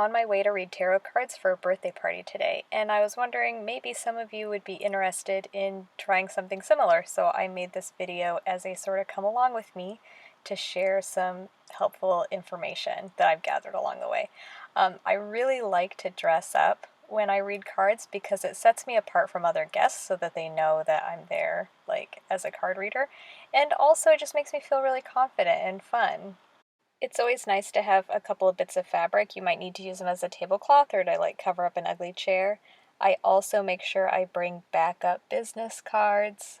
on my way to read tarot cards for a birthday party today, and I was wondering maybe some of you would be interested in trying something similar, so I made this video as a sort of come along with me to share some helpful information that I've gathered along the way. I really like to dress up when I read cards because it sets me apart from other guests so that they know that I'm there, like, as a card reader, and also it just makes me feel really confident and fun. It's always nice to have a couple of bits of fabric. You might need to use them as a tablecloth or to like cover up an ugly chair. I also make sure I bring backup business cards.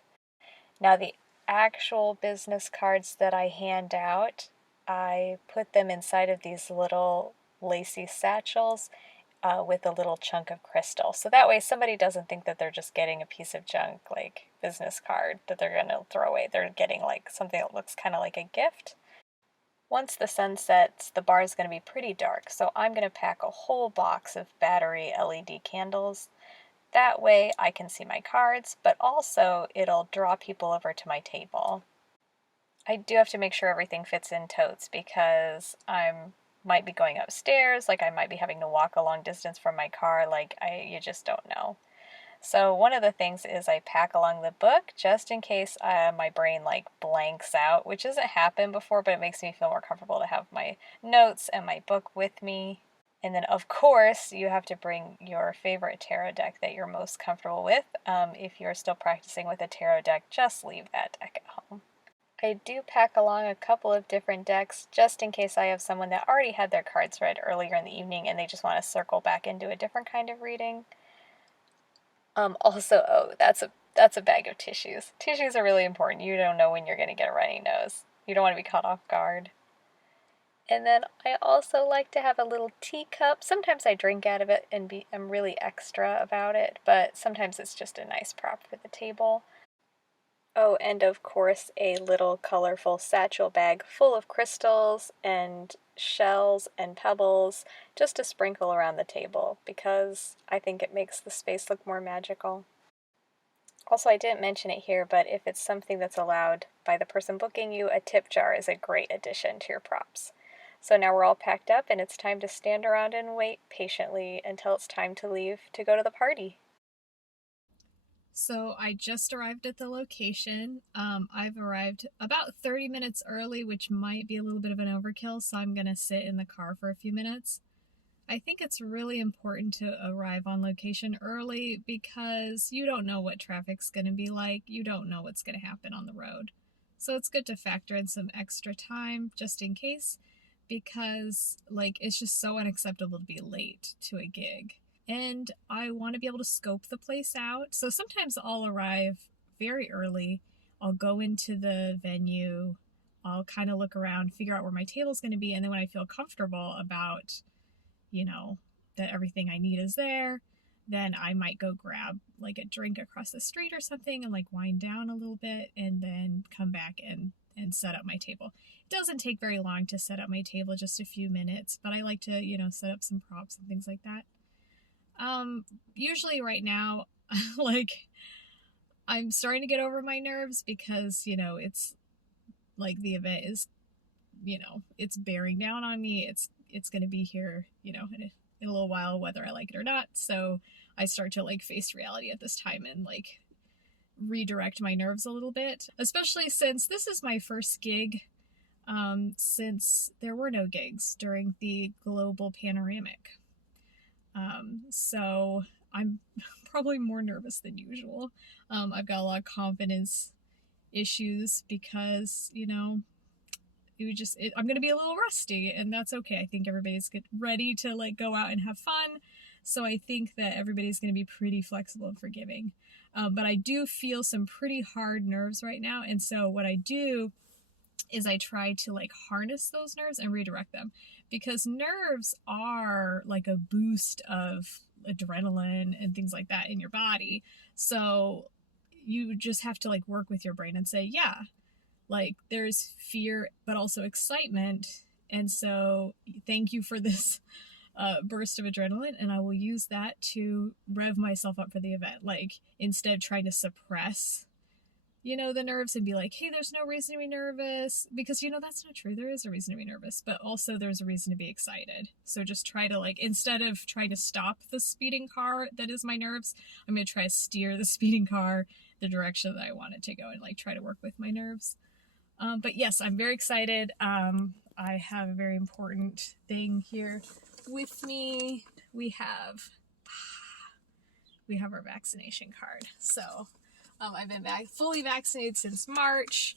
Now, the actual business cards that I hand out, I put them inside of these little lacy satchels with a little chunk of crystal. So that way somebody doesn't think that they're just getting a piece of junk like business card that they're going to throw away. They're getting like something that looks kind of like a gift. Once the sun sets, the bar is going to be pretty dark, so I'm going to pack a whole box of battery LED candles. That way I can see my cards, but also it'll draw people over to my table. I do have to make sure everything fits in totes because I might be going upstairs, like I might be having to walk a long distance from my car, you just don't know. So one of the things is I pack along the book just in case my brain like blanks out, which hasn't happened before, but it makes me feel more comfortable to have my notes and my book with me. And then, of course, you have to bring your favorite tarot deck that you're most comfortable with. If you're still practicing with a tarot deck, just leave that deck at home. I do pack along a couple of different decks just in case I have someone that already had their cards read earlier in the evening and they just want to circle back into a different kind of reading. That's a bag of tissues. Tissues are really important. You don't know when you're going to get a runny nose. You don't want to be caught off guard. And then I also like to have a little teacup. Sometimes I drink out of it and I'm really extra about it, but sometimes it's just a nice prop for the table. Oh, and of course, a little colorful satchel bag full of crystals and shells and pebbles just to sprinkle around the table because I think it makes the space look more magical. Also, I didn't mention it here, but if it's something that's allowed by the person booking you, a tip jar is a great addition to your props. So now we're all packed up and it's time to stand around and wait patiently until it's time to leave to go to the party. So I just arrived at the location. I've arrived about 30 minutes early, which might be a little bit of an overkill, so I'm going to sit in the car for a few minutes. I think it's really important to arrive on location early because you don't know what traffic's going to be like. You don't know what's going to happen on the road. So it's good to factor in some extra time just in case because it's just so unacceptable to be late to a gig. And I want to be able to scope the place out. So sometimes I'll arrive very early. I'll go into the venue. I'll kind of look around, figure out where my table's going to be. And then when I feel comfortable about, that everything I need is there, then I might go grab like a drink across the street or something and wind down a little bit and then come back and set up my table. It doesn't take very long to set up my table, just a few minutes, but I like to, set up some props and things like that. Usually right now, like I'm starting to get over my nerves because, it's the event is, it's bearing down on me. It's going to be here, in a little while, whether I like it or not. So I start to face reality at this time and redirect my nerves a little bit, especially since this is my first gig since there were no gigs during the global panoramic. So I'm probably more nervous than usual. I've got a lot of confidence issues because, I'm going to be a little rusty and that's okay. I think everybody's ready to go out and have fun. So I think that everybody's going to be pretty flexible and forgiving. But I do feel some pretty hard nerves right now. And so what I do is I try to harness those nerves and redirect them because nerves are a boost of adrenaline and things like that in your body. So you just have to work with your brain and say, yeah, there's fear, but also excitement. And so thank you for this burst of adrenaline. And I will use that to rev myself up for the event. Instead of trying to suppress you know, the nerves and be like, hey, there's no reason to be nervous, because, you know, that's not true. There is a reason to be nervous, but also there's a reason to be excited. So just try to, like, instead of trying to stop the speeding car that is my nerves, I'm going to try to steer the speeding car the direction that I want it to go and, like, try to work with my nerves. But yes, I'm very excited. I have a very important thing here with me. We have our vaccination card. So I've been fully vaccinated since March.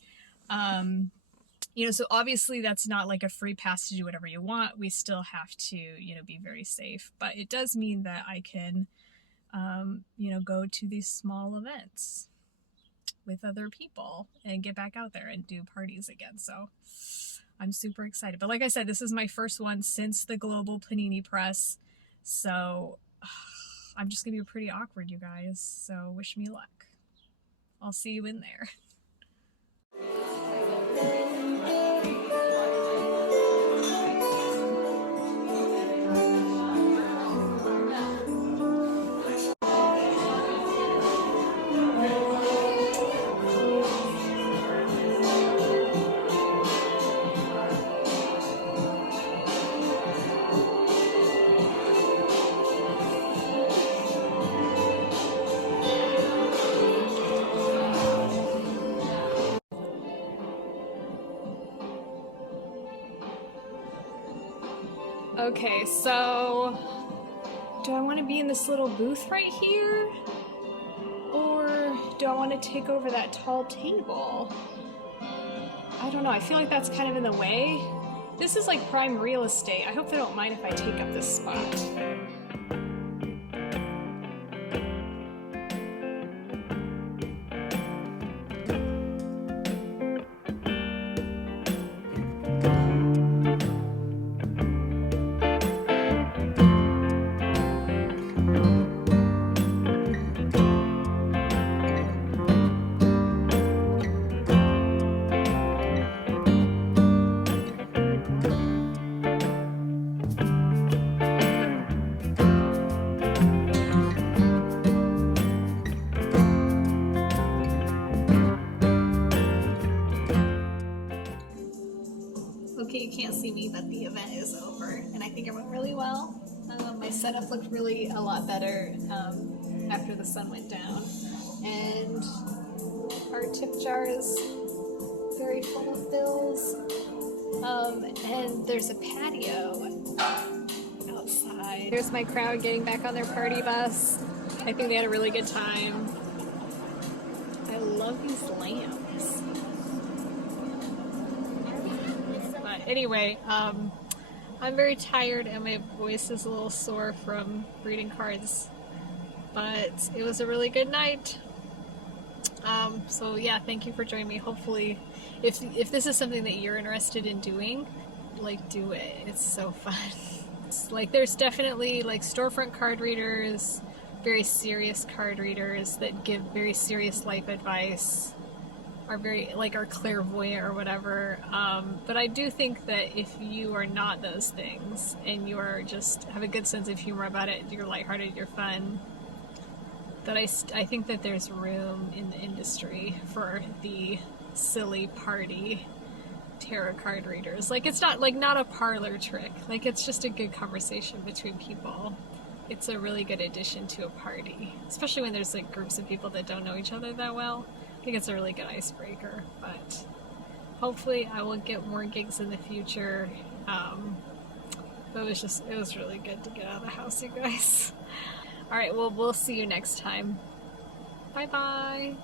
You know, so obviously that's not like a free pass to do whatever you want. We still have to, you know, be very safe. But it does mean that I can, you know, go to these small events with other people and get back out there and do parties again. So I'm super excited. But like I said, this is my first one since the global Panini Press. So I'm just going to be pretty awkward, you guys. So wish me luck. I'll see you in there. Okay, so do I want to be in this little booth right here? Or do I want to take over that tall table? I don't know, I feel like that's kind of in the way. This is like prime real estate. I hope they don't mind if I take up this spot. Okay, you can't see me, but the event is over, and I think it went really well. My setup looked really a lot better after the sun went down, and our tip jar is very full of bills, and there's a patio outside. There's my crowd getting back on their party bus. I think they had a really good time. I love these lamps. Anyway, I'm very tired and my voice is a little sore from reading cards, but it was a really good night. So yeah, thank you for joining me. Hopefully, if this is something that you're interested in doing, like, do it. It's so fun. It's like, there's definitely like storefront card readers, very serious card readers that give very serious life advice, are very, like, are clairvoyant or whatever, but I do think that if you are not those things and you are just have a good sense of humor about it, you're lighthearted, you're fun, that I think that there's room in the industry for the silly party tarot card readers. Like, it's not like not a parlor trick, like, it's just a good conversation between people. It's a really good addition to a party, especially when there's like groups of people that don't know each other that well. I think it's a really good icebreaker, but hopefully I will get more gigs in the future. But it was really good to get out of the house, you guys. All right, well, we'll see you next time. Bye-bye.